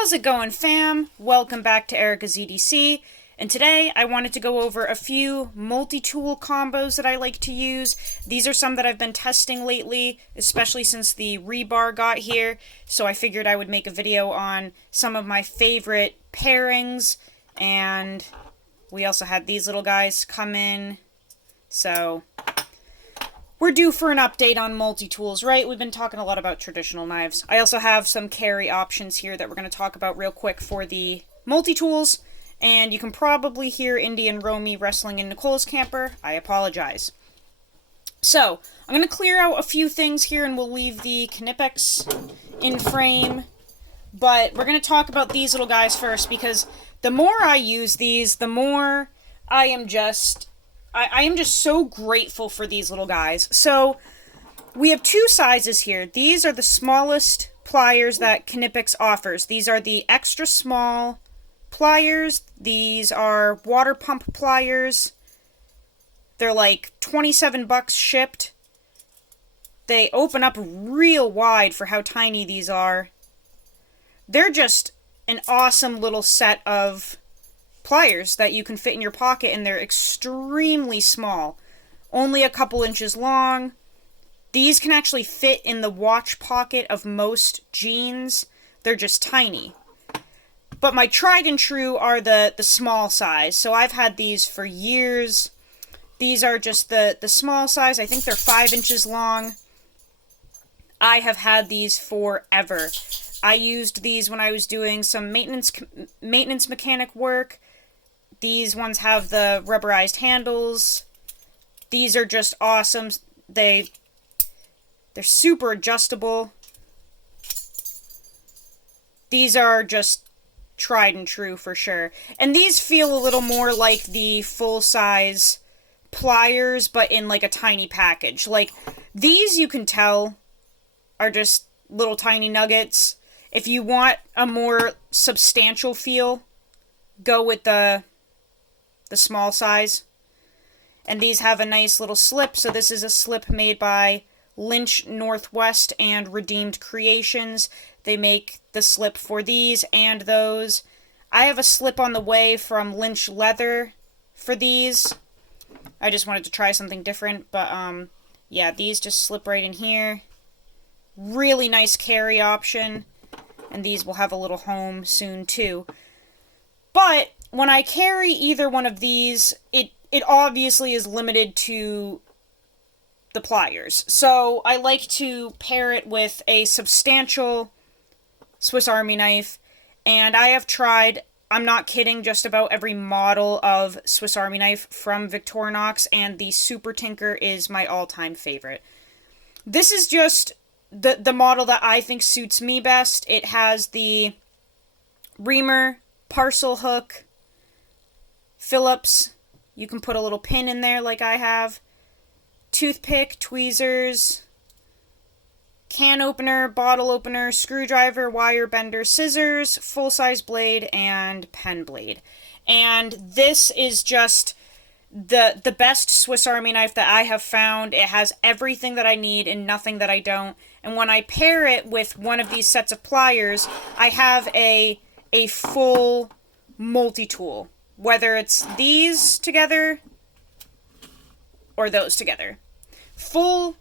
How's it going, fam? Welcome back to Erica's EDC, and today I wanted to go over a few multi-tool combos that I like to use. These are some that I've been testing lately, especially since the Rebar got here, so I figured I would make a video on some of my favorite pairings, and we also had these little guys come in, so we're due for an update on multi-tools, right? We've been talking a lot about traditional knives. I also have some carry options here that we're going to talk about real quick for the multi-tools, and you can probably hear Indy and Romy wrestling in Nicole's camper. I apologize. So, I'm going to clear out a few things here, and we'll leave the Knipex in frame, but we're going to talk about these little guys first, because the more I use these, the more I am just so grateful for these little guys. So, we have two sizes here. These are the smallest pliers that Knipex offers. These are the extra small pliers. These are water pump pliers. They're like $27 shipped. They open up real wide for how tiny these are. They're just an awesome little set of pliers that you can fit in your pocket, and they're extremely small. Only a couple inches long. These can actually fit in the watch pocket of most jeans. They're just tiny. But my tried and true are the small size. So I've had these for years. These are just the small size. I think they're 5 inches long. I have had these forever. I used these when I was doing some maintenance mechanic work. These ones have the rubberized handles. These are just awesome. They're super adjustable. These are just tried and true for sure. And these feel a little more like the full-size pliers, but in like a tiny package. Like, these you can tell are just little tiny nuggets. If you want a more substantial feel, go with the small size. And these have a nice little slip. So this is a slip made by Lynch Northwest and Redeemed Creations. They make the slip for these and those. I have a slip on the way from Lynch Leather for these. I just wanted to try something different, but yeah, these just slip right in here. Really nice carry option, and these will have a little home soon too. But when I carry either one of these, it obviously is limited to the pliers. So I like to pair it with a substantial Swiss Army knife, and I have tried, I'm not kidding, just about every model of Swiss Army knife from Victorinox, and the Super Tinker is my all-time favorite. This is just the model that I think suits me best. It has the reamer, parcel hook, Phillips, you can put a little pin in there like I have, toothpick, tweezers, can opener, bottle opener, screwdriver, wire bender, scissors, full-size blade, and pen blade. And this is just the best Swiss Army knife that I have found. It has everything that I need and nothing that I don't. And when I pair it with one of these sets of pliers, I have a full multi-tool. Whether it's these together or those together. Full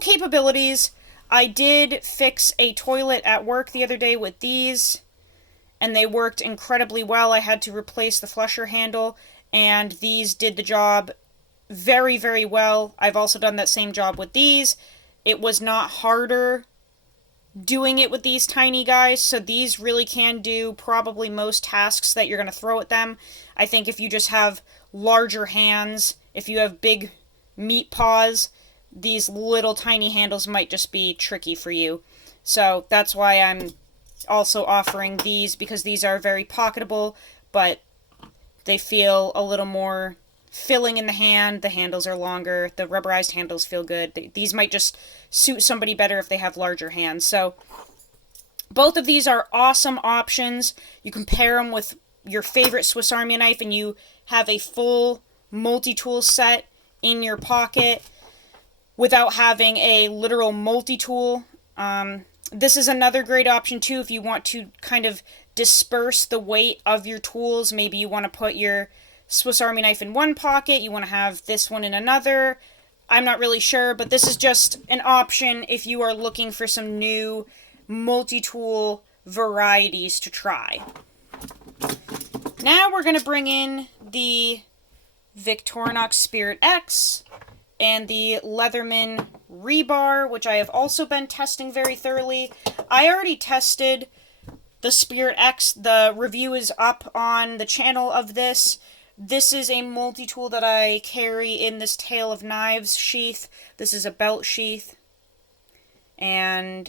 capabilities. I did fix a toilet at work the other day with these, and they worked incredibly well. I had to replace the flusher handle, and these did the job very, very well. I've also done that same job with these. It was not harder doing it with these tiny guys, so these really can do probably most tasks that you're going to throw at them. I think if you just have larger hands, if you have big meat paws, these little tiny handles might just be tricky for you. So that's why I'm also offering these, because these are very pocketable, but they feel a little more filling in the hand. The handles are longer. The rubberized handles feel good. These might just suit somebody better if they have larger hands. So both of these are awesome options. You can pair them with your favorite Swiss Army knife, and you have a full multi-tool set in your pocket without having a literal multi-tool. This is another great option too if you want to kind of disperse the weight of your tools. Maybe you want to put your Swiss Army knife in one pocket, you want to have this one in another. I'm not really sure, but this is just an option if you are looking for some new multi-tool varieties to try. Now we're going to bring in the Victorinox Spirit X and the Leatherman Rebar, which I have also been testing very thoroughly. I already tested the Spirit X. The review is up on the channel of this. This is a multi-tool that I carry in this Tale of Knives sheath. This is a belt sheath and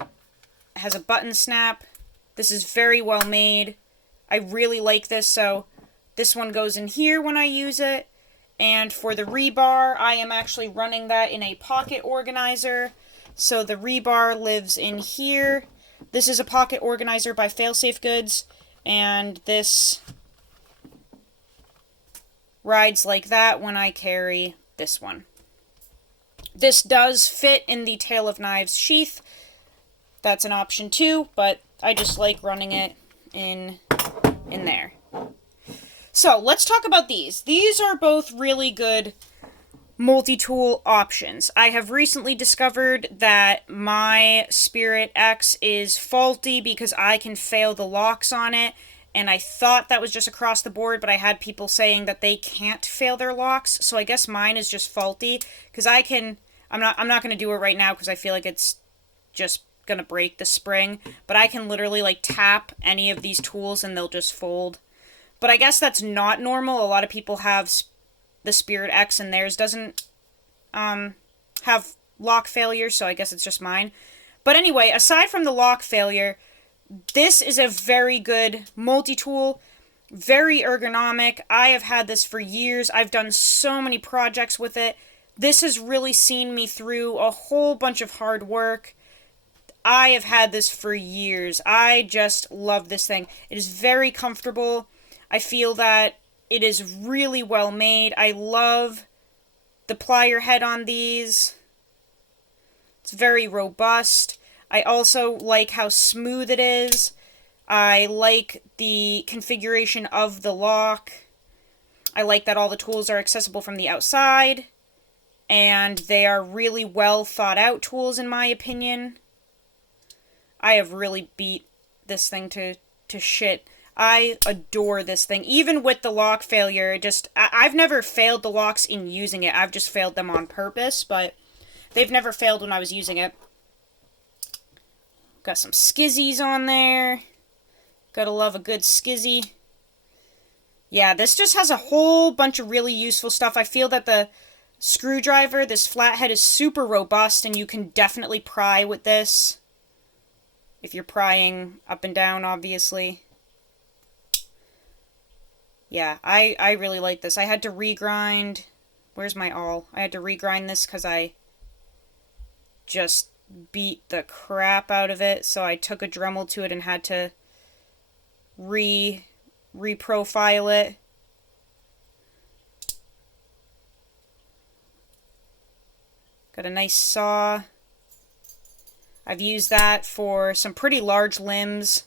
has a button snap. This is very well made. I really like this, so this one goes in here when I use it. And for the rebar, I am actually running that in a pocket organizer. So the rebar lives in here. This is a pocket organizer by Failsafe Goods, and this rides like that when I carry this one. This does fit in the Tale of Knives sheath. That's an option too, but I just like running it in there. So let's talk about these. These are both really good multi-tool options. I have recently discovered that my Spirit X is faulty because I can fail the locks on it, and I thought that was just across the board, but I had people saying that they can't fail their locks, so I guess mine is just faulty, because I'm not going to do it right now because I feel like it's just going to break the spring, but I can literally like tap any of these tools and they'll just fold. But I guess that's not normal. A lot of people have the Spirit X and theirs doesn't have lock failure, so I guess it's just mine. But anyway, aside from the lock failure, this is a very good multi-tool, very ergonomic. I have had this for years. I've done so many projects with it. This has really seen me through a whole bunch of hard work. I have had this for years. I just love this thing. It is very comfortable. I feel that it is really well made. I love the plier head on these. It's very robust. I also like how smooth it is. I like the configuration of the lock. I like that all the tools are accessible from the outside. And they are really well thought out tools in my opinion. I have really beat this thing to shit. I adore this thing. Even with the lock failure, I've never failed the locks in using it. I've just failed them on purpose, but they've never failed when I was using it. Got some skizzies on there. Gotta love a good skizzy. Yeah, this just has a whole bunch of really useful stuff. I feel that the screwdriver, this flathead, is super robust, and you can definitely pry with this. If you're prying up and down, obviously. Yeah, I really like this. I had to regrind. Where's my awl? I had to regrind this because I just beat the crap out of it. So I took a Dremel to it and had to reprofile it. Got a nice saw. I've used that for some pretty large limbs.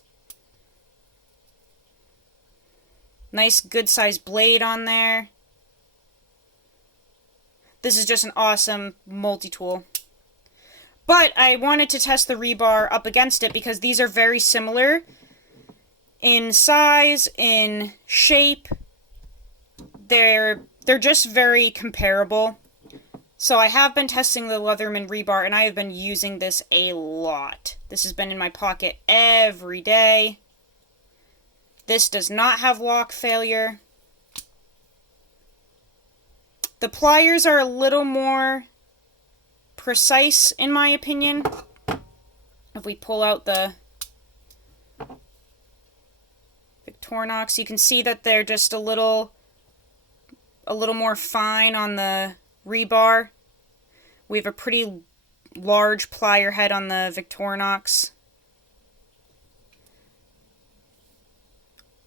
Nice good sized blade on there. This is just an awesome multi-tool. But I wanted to test the rebar up against it because these are very similar in size, in shape. They're just very comparable. So I have been testing the Leatherman rebar, and I have been using this a lot. This has been in my pocket every day. This does not have lock failure. The pliers are a little more precise, in my opinion. If we pull out the Victorinox, you can see that they're just a little more fine on the rebar. We have a pretty large plier head on the Victorinox.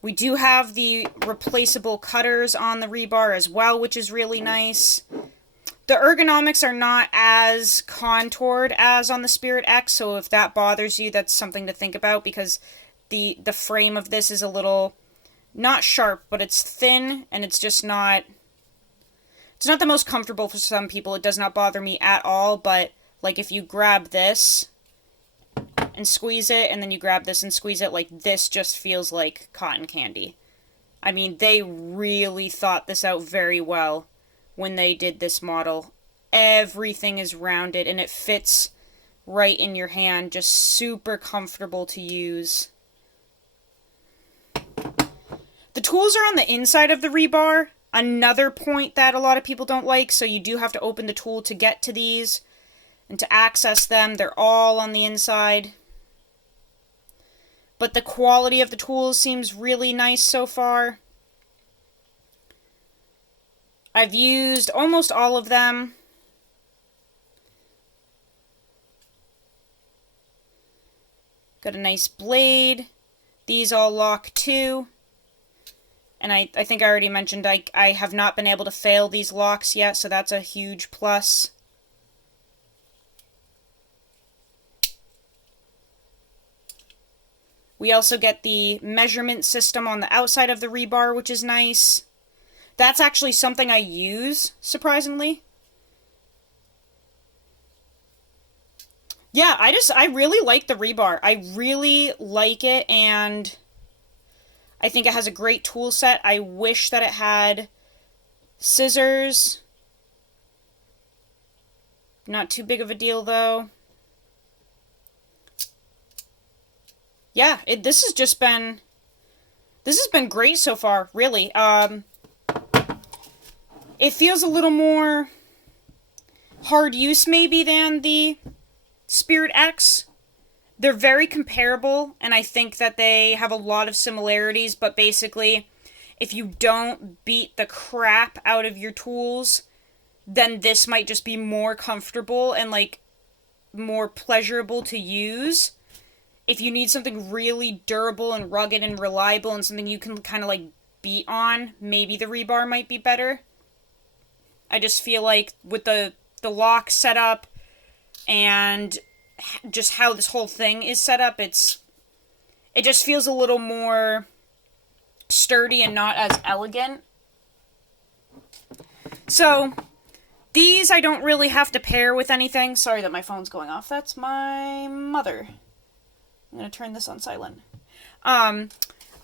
We do have the replaceable cutters on the rebar as well, which is really nice. The ergonomics are not as contoured as on the Spirit X, so if that bothers you, that's something to think about, because the frame of this is a little, not sharp, but it's thin, and it's just not, it's not the most comfortable for some people. It does not bother me at all, but like if you grab this and squeeze it, and then you grab this and squeeze it, like this just feels like cotton candy. I mean, they really thought this out very well when they did this model. Everything is rounded and it fits right in your hand. Just super comfortable to use. The tools are on the inside of the rebar. Another point that a lot of people don't like, so you do have to open the tool to get to these and to access them. They're all on the inside. But the quality of the tools seems really nice so far. I've used almost all of them. Got a nice blade. These all lock too. And I think I already mentioned I have not been able to fail these locks yet, so that's a huge plus. We also get the measurement system on the outside of the rebar, which is nice. That's actually something I use, surprisingly. Yeah, I really like the rebar. I really like it, and I think it has a great tool set. I wish that it had scissors. Not too big of a deal, though. Yeah, this has been great so far, really. It feels a little more hard use maybe than the Spirit X. They're very comparable, and I think that they have a lot of similarities, but basically, if you don't beat the crap out of your tools, then this might just be more comfortable and, like, more pleasurable to use. If you need something really durable and rugged and reliable and something you can kind of, like, beat on, maybe the rebar might be better. I just feel like with the lock set up and just how this whole thing is set up, it just feels a little more sturdy and not as elegant. So, these I don't really have to pair with anything. Sorry that my phone's going off. That's my mother. I'm going to turn this on silent.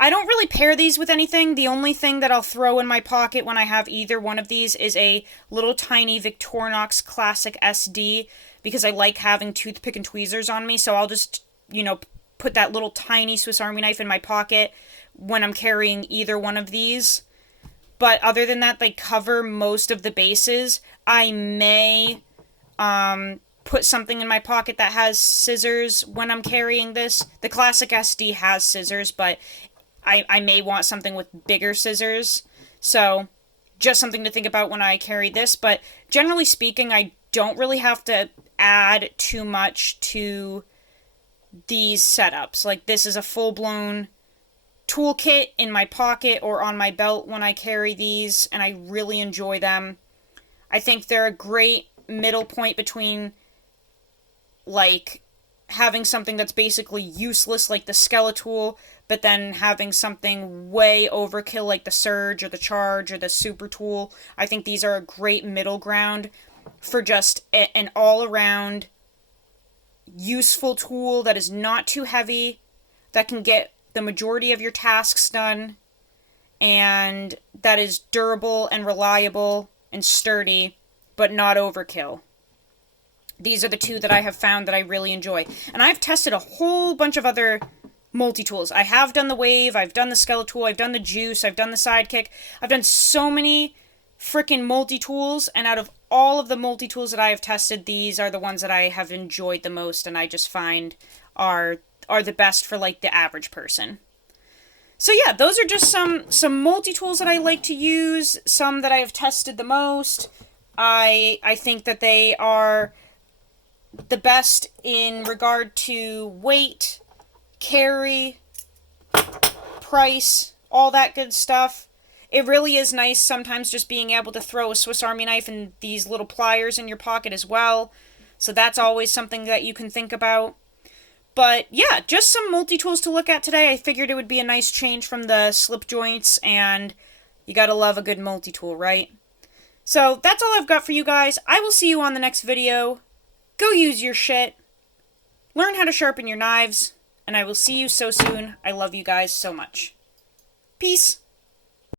I don't really pair these with anything. The only thing that I'll throw in my pocket when I have either one of these is a little tiny Victorinox Classic SD, because I like having toothpick and tweezers on me, so I'll just, put that little tiny Swiss Army knife in my pocket when I'm carrying either one of these. But other than that, they cover most of the bases. I may put something in my pocket that has scissors when I'm carrying this. The Classic SD has scissors, but I may want something with bigger scissors. So, just something to think about when I carry this. But generally speaking, I don't really have to add too much to these setups. Like, this is a full-blown toolkit in my pocket or on my belt when I carry these, and I really enjoy them. I think they're a great middle point between, like, having something that's basically useless, like the Skeletool, but then having something way overkill, like the Surge or the Charge or the Super Tool. I think these are a great middle ground for just an all-around useful tool that is not too heavy, that can get the majority of your tasks done, and that is durable and reliable and sturdy, but not overkill. These are the two that I have found that I really enjoy. And I've tested a whole bunch of other multi-tools. I have done the Wave, I've done the Skeletool, I've done the Juice, I've done the Sidekick. I've done so many freaking multi-tools, and out of all of the multi-tools that I have tested, these are the ones that I have enjoyed the most, and I just find are the best for, like, the average person. So yeah, those are just some multi-tools that I like to use, some that I have tested the most. I think that they are the best in regard to weight, carry, price, all that good stuff. it really is nice sometimes just being able to throw a Swiss Army knife and these little pliers in your pocket as well. So that's always something that you can think about. But yeah, just some multi-tools to look at today. I figured it would be a nice change from the slip joints, and you gotta love a good multi-tool, right? So that's all I've got for you guys. I will see you on the next video. Go use your shit. Learn how to sharpen your knives. And I will see you so soon. I love you guys so much. Peace.